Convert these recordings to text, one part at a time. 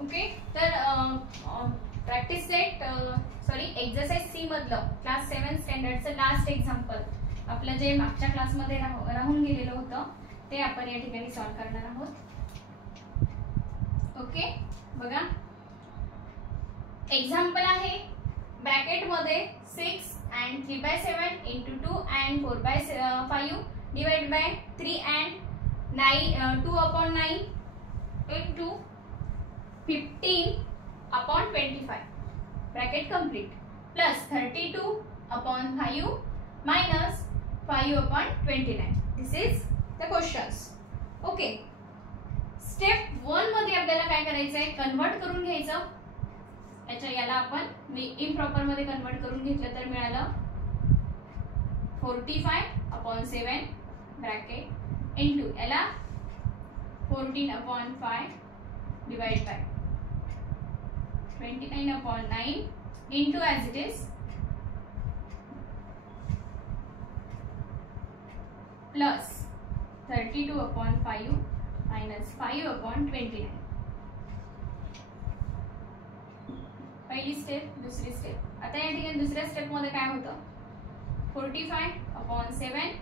Okay, तर practice set exercise C मधलं class 7 स्टँडर्डचं last example आपलं जे मागच्या क्लासमध्ये राहून गेलेलं होतं ते आपण या ठिकाणी सॉल्व्ह करणार आहोत. ओके, बघा एक्झाम्पल आहे ब्रॅकेट मध्ये 6 and 3/7 into 2 and 4/5 divided by 3 and 9 2/9 into 15/25 bracket complete plus 32/5 minus 5/29. This is the questions. Okay, step 1 मध्ये आपल्याला काय करायचं आहे, कन्वर्ट करून घ्यायचं. याला आपण इम्प्रॉपर मध्ये कन्वर्ट करून घेतलं तर मिळालं 45/7 ब्रॅकेट इनटू याला 14/5 divide by 29/9 into as it is plus 32/5 minus 5/29. पहिली स्टेप, दुसरी स्टेप. आता या ठिकाणी दुसऱ्या स्टेप मध्ये काय होतं, 45/7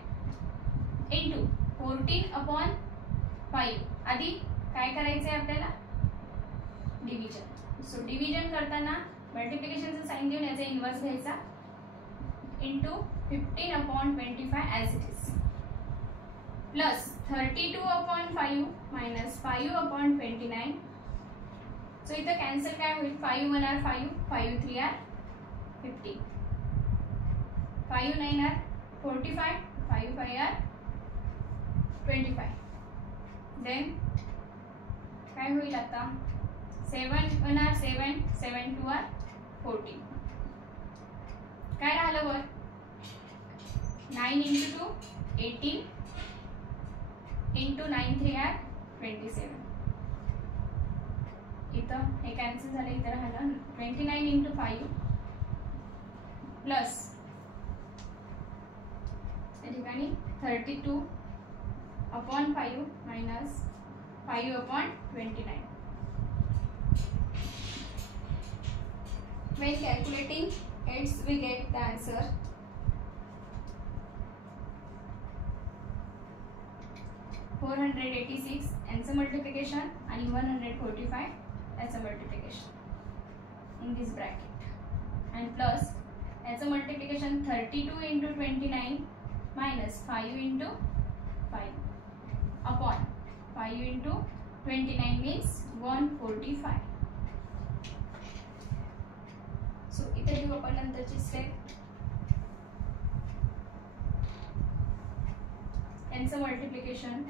into 14/5. आधी काय करायचंय आपल्याला, डिव्हिजन. सो डिव्हिजन करताना मल्टिप्लिकेशनचं साइन देऊन याचा इन्व्हर्स घ्यायचा into 15/25 as it is plus 32/5 minus 5/29. So इथं कॅन्सल काय होईल, 5 1 are 5, 5 3 are 50, 5 9 are 45, 5 5 are 25. Then काय होईल आता, 7 1 आर 7, 7 2 आर 14. काय राहिलं वर, 9 into 2 18 into 9 3 आर 27. इथं हे कॅन्सल झालं, इथं राहिलं 29 into 5 प्लस या ठिकाणी 32/5 minus 5/29. When calculating its we get the answer 486 यांचं मल्टिप्लिकेशन आणि 145 याचं multiplication in this bracket and plus याचं multiplication 32 into 29 minus 5 into 5 upon 5 into 29 means 145. So इथे लिहू आपण नंतरची स्टेप. यांचं मल्टिप्लिकेशन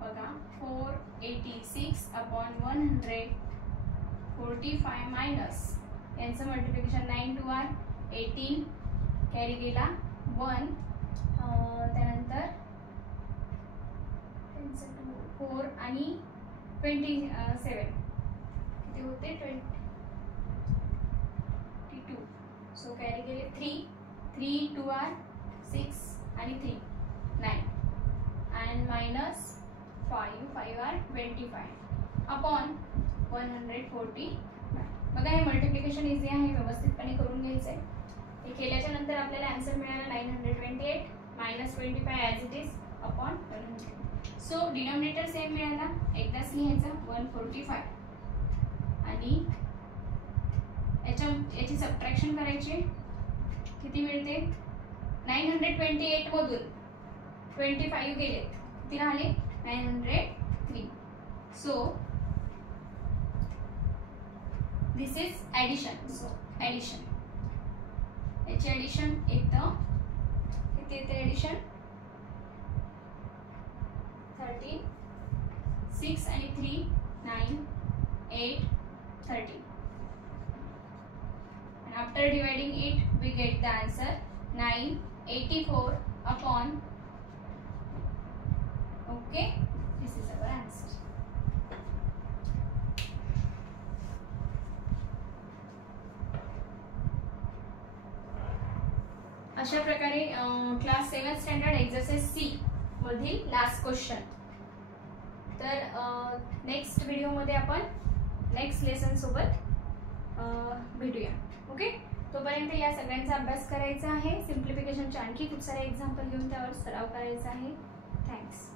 बघा 486/145 मायनस यांचं मल्टिप्लिकेशन 9 2 आर 18 कॅरी गेला 1 त्यानंतर 4 आणि 27 किती होते 22. सो कॅरी गेले 3 2 आर 6 आणि 3 9 and minus 5 आर 25 अपॉन 145. बघा हे मल्टिप्लिकेशन इझी आहे, व्यवस्थितपणे करून घ्यायचं आहे. हे केल्याच्या नंतर आपल्याला आन्सर मिळाला 928 minus 25 as it is upon 100. So denominator same मिळाला, एकदाच लिहायचा 145 आणि याची सबट्रॅक्शन करायची. किती मिळते, 928 मधून 25 गेले, किती राहिले 903. So this is addition. So addition, याची ॲडिशन येतं, किती येते ॲडिशन 13 6 आणि 3 9 8 13. and after dividing it we get the answer 984/. okay, this is our answer. अशा प्रकारे क्लास 7 स्टँडर्ड एक्सरसाइज सी मधील लास्ट क्वेश्चन. तर नेक्स्ट व्हिडिओमध्ये आपण नेक्स्ट लेसन सोबत भेटूया. ओके, तोपर्यंत या सगळ्यांचा अभ्यास करायचा आहे. सिम्प्लिफिकेशनचे आणखी खूप सारे एक्झाम्पल घेऊन त्यावर सराव करायचा आहे. थँक्स.